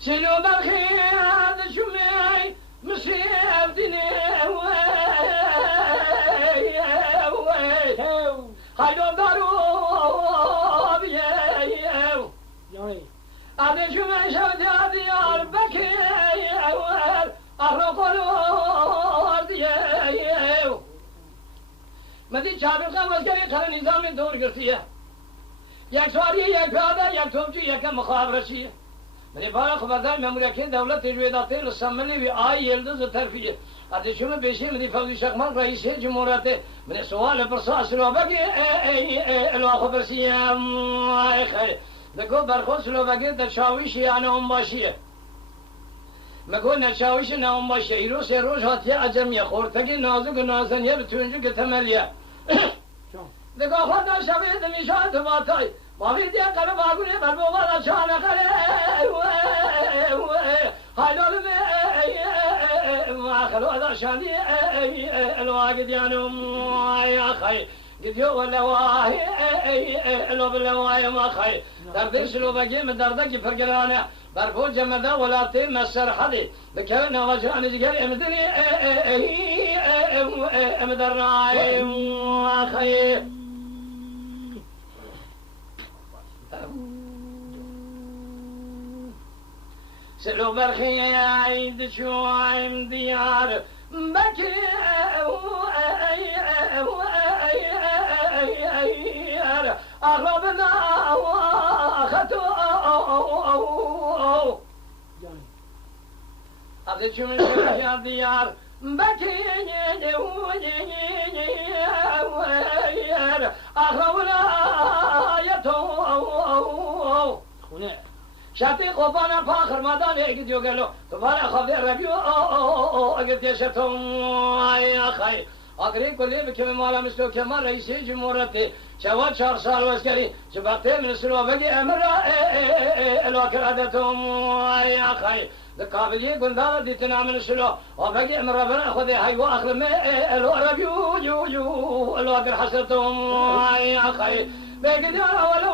شنو بالخير شمي مسير دنيا خلو دارو بيو هذا شمي شودا ديار بكي أخلقوا ديو مدي شابقا وزكري خل نظام دور قرسيه یک سواری یک پیاده یک تومچو یک مخابرشیه من بارا خبردار مملکت دولت تجویداتی رسمنی و آی یلدز ترفیه حتی شما بیشی من فوزی شکمان رئیس جمهوریت من سوال پرساس رو بگی الوا خبرسیه ای خیلی بگو برخوص رو بگی در شاویشی یا نام باشیه مگو نشاویش نام باشه ایرو سه روز هاتی عجمیه خورتگی نازک و نازنیه به تونجو که تملیه دگاه خدا شوید میشان تو باتای باقی دیگه قلب آگونه قلب آگونه چانه قلب حیلال می آخر ودا شانی الواقع دیانم یا خی گدیو ولوای الو بلوای ما خی درد شلو بگی من درد کی فرگلانه برفو جمده ولاتی مسر حدی بکر نواجه دیگر امدنی امدرنای ما خی سلو برخی عید شویم دیار بکی اغربنا خطو عید شویم دیار بکی اغربنا یتو خونه شاتی قبانا فاخر مادان اگه دیو گلو دوباره خواهد ربیو اگه دیشتون آیا خیلی آگری کلی بکم مالا مثلو که ما رئیسی جمهوریتی شواد 4 سال وزگری شباقتی منسلو بگی امر الاکر عدتون آیا خیلی دقابلی گندار دیتنا منسلو بگی امر ربنا خودی حیو اخرم الو ربیو الاکر حسرتون آیا خیلی بگی دیار اولو